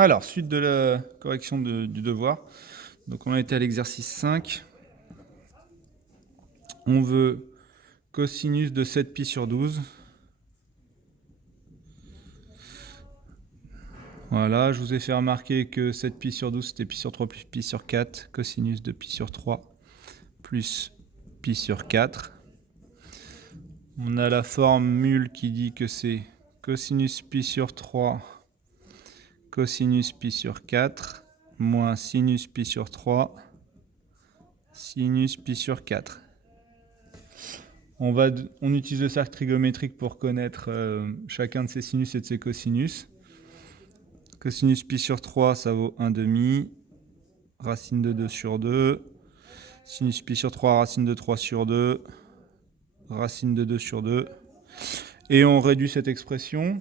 Alors, suite de la correction du devoir. Donc, on a été à l'exercice 5. On veut cosinus de 7pi sur 12. Voilà, je vous ai fait remarquer que 7pi sur 12, c'était pi sur 3 plus pi sur 4. Cosinus de pi sur 3 plus pi sur 4. On a la formule qui dit que c'est cosinus pi sur 3 cosinus pi sur 4 moins sinus pi sur 3 sinus pi sur 4. On utilise le cercle trigonométrique pour connaître chacun de ces sinus et de ces cosinus. Cosinus pi sur 3, ça vaut 1 demi, racine de 2 sur 2. Sinus pi sur 3, racine de 3 sur 2, racine de 2 sur 2. Et on réduit cette expression.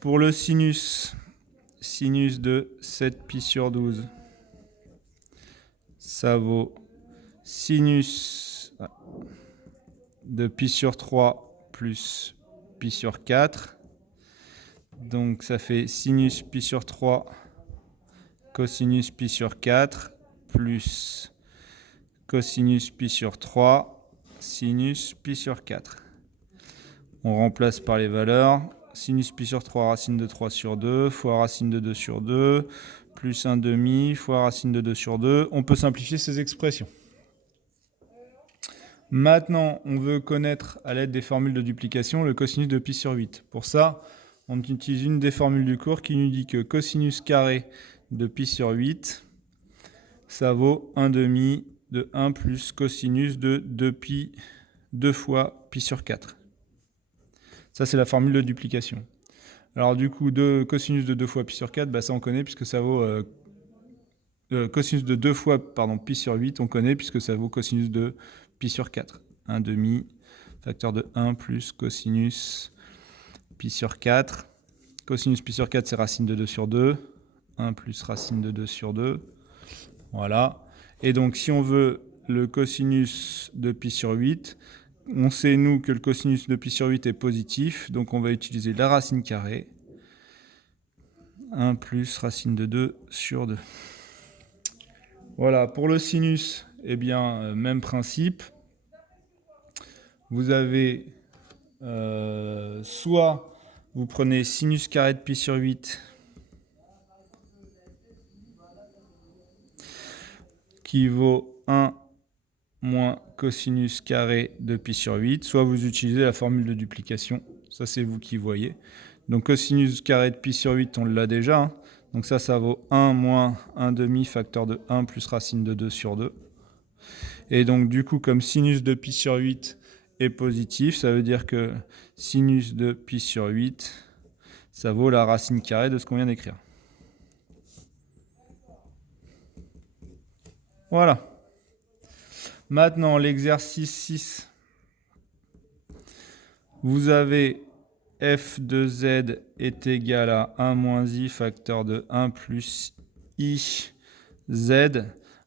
Pour le sinus de 7pi sur 12, ça vaut sinus de pi sur 3 plus pi sur 4. Donc ça fait sinus pi sur 3 cosinus pi sur 4 plus cosinus pi sur 3 sinus pi sur 4. On remplace par les valeurs. Sinus pi sur 3 racine de 3 sur 2 fois racine de 2 sur 2 plus 1 demi fois racine de 2 sur 2. On peut simplifier ces expressions. Maintenant, on veut connaître à l'aide des formules de duplication le cosinus de pi sur 8. Pour ça, on utilise une des formules du cours qui nous dit que cosinus carré de pi sur 8, ça vaut 1 demi de 1 plus cosinus de 2pi 2 fois pi sur 4. Ça, c'est la formule de duplication. Alors du coup, cosinus de 2 fois pi sur 4, bah, ça on connaît puisque ça vaut... cosinus de 2 fois pi sur 8, on connaît puisque ça vaut cosinus de pi sur 4. 1 demi, facteur de 1 plus cosinus pi sur 4. Cosinus pi sur 4, c'est racine de 2 sur 2. 1 plus racine de 2 sur 2. Voilà. Et donc, si on veut le cosinus de pi sur 8, on sait, nous, que le cosinus de pi sur 8 est positif. Donc, on va utiliser la racine carrée. 1 plus racine de 2 sur 2. Voilà. Pour le sinus, eh bien, même principe. Vous avez soit vous prenez sinus carré de pi sur 8 qui vaut 1 moins cosinus carré de pi sur 8, soit vous utilisez la formule de duplication. Ça, c'est vous qui voyez. Donc, cosinus carré de pi sur 8, on l'a déjà. Hein. Donc, ça vaut 1 moins 1 demi facteur de 1 plus racine de 2 sur 2. Et donc, du coup, comme sinus de pi sur 8 est positif, ça veut dire que sinus de pi sur 8, ça vaut la racine carrée de ce qu'on vient d'écrire. Voilà. Maintenant, l'exercice 6. Vous avez f de z est égal à 1 moins i facteur de 1 plus i z.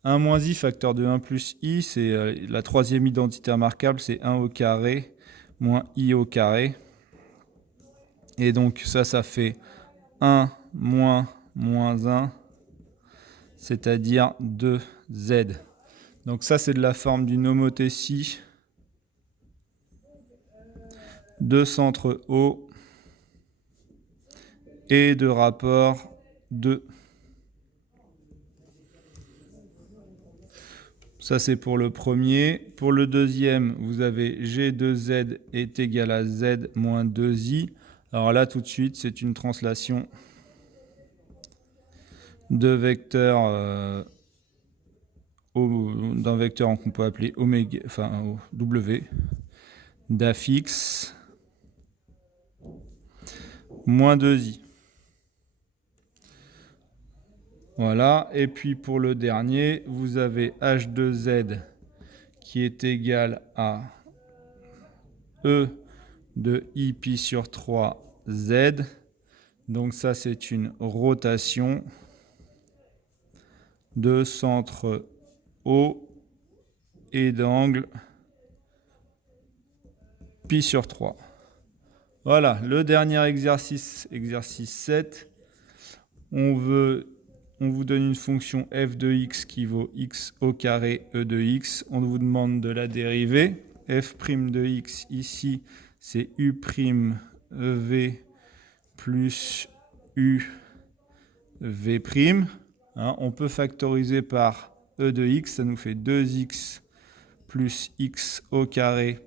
1 moins i facteur de 1 plus i, c'est la troisième identité remarquable, c'est 1 au carré moins i au carré. Et donc ça fait 1 moins 1, c'est-à-dire 2z. Donc ça, c'est de la forme d'une homothétie de centre O et de rapport 2. Ça, c'est pour le premier. Pour le deuxième, vous avez G de Z est égal à Z moins 2I. Alors là, tout de suite, c'est une translation de vecteurs d'un vecteur qu'on peut appeler oméga, enfin W, d'afx moins 2i. Voilà, et puis pour le dernier, vous avez h de z qui est égal à e de i pi sur 3 z. Donc ça, c'est une rotation de centre O et d'angle pi sur 3. Voilà, le dernier exercice, exercice 7. On vous donne une fonction f de x qui vaut x au carré e de x. On vous demande de la dériver. F' de x ici, c'est u' ev plus u v'. Hein, on peut factoriser par e de x, ça nous fait 2x plus x au carré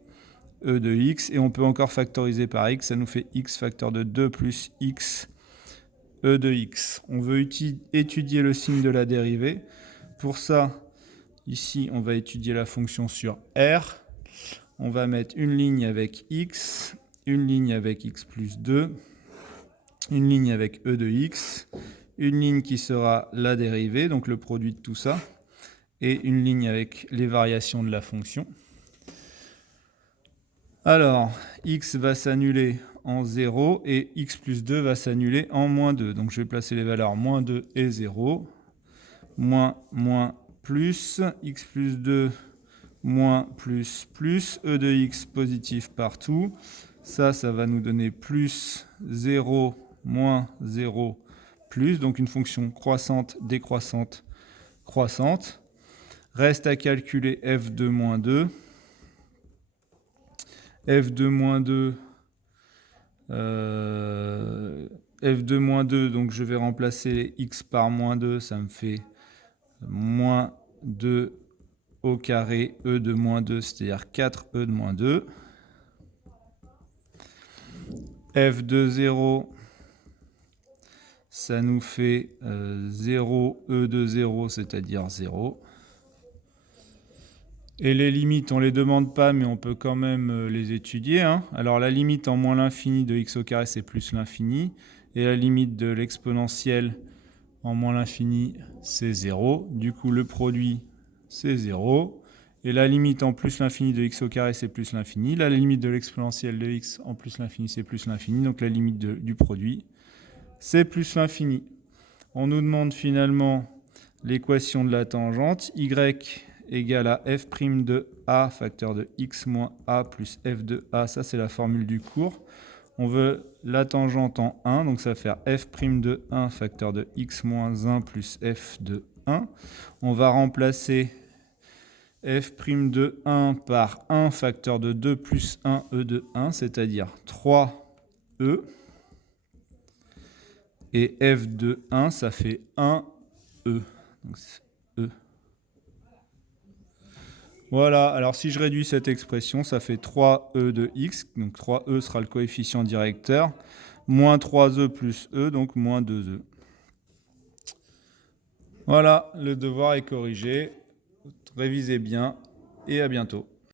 e de x. Et on peut encore factoriser par x, ça nous fait x facteur de 2 plus x e de x. On veut étudier le signe de la dérivée. Pour ça, ici, on va étudier la fonction sur R. On va mettre une ligne avec x, une ligne avec x plus 2, une ligne avec e de x, une ligne qui sera la dérivée, donc le produit de tout ça, et une ligne avec les variations de la fonction. Alors, x va s'annuler en 0 et x plus 2 va s'annuler en moins 2. Donc je vais placer les valeurs moins 2 et 0. Moins, moins, plus, x plus 2, moins, plus, plus, e de x positif partout. Ça va nous donner plus 0, moins 0, plus. Donc une fonction croissante, décroissante, croissante. Reste à calculer f de moins 2. F de moins 2, donc je vais remplacer x par moins 2, ça me fait moins 2 au carré e de moins 2, c'est-à-dire 4e de moins 2. F de 0, ça nous fait 0e de 0, c'est-à-dire 0. Et les limites, on ne les demande pas, mais on peut quand même les étudier. Hein. Alors la limite en moins l'infini de x au carré, c'est plus l'infini. Et la limite de l'exponentielle en moins l'infini, c'est 0. Du coup, le produit, c'est 0. Et la limite en plus l'infini de x au carré, c'est plus l'infini. La limite de l'exponentielle de x en plus l'infini, c'est plus l'infini. Donc la limite du produit, c'est plus l'infini. On nous demande finalement l'équation de la tangente. Y égale à f' de a facteur de x moins a plus f de a. Ça, c'est la formule du cours. On veut la tangente en 1, donc ça va faire f' de 1 facteur de x moins 1 plus f de 1. On va remplacer f' de 1 par 1 facteur de 2 plus 1 e de 1, c'est-à-dire 3e. Et f de 1, ça fait 1e. Donc e. Voilà, alors si je réduis cette expression, ça fait 3e de x, donc 3e sera le coefficient directeur, moins 3e plus e, donc moins 2e. Voilà, le devoir est corrigé. Révisez bien et à bientôt.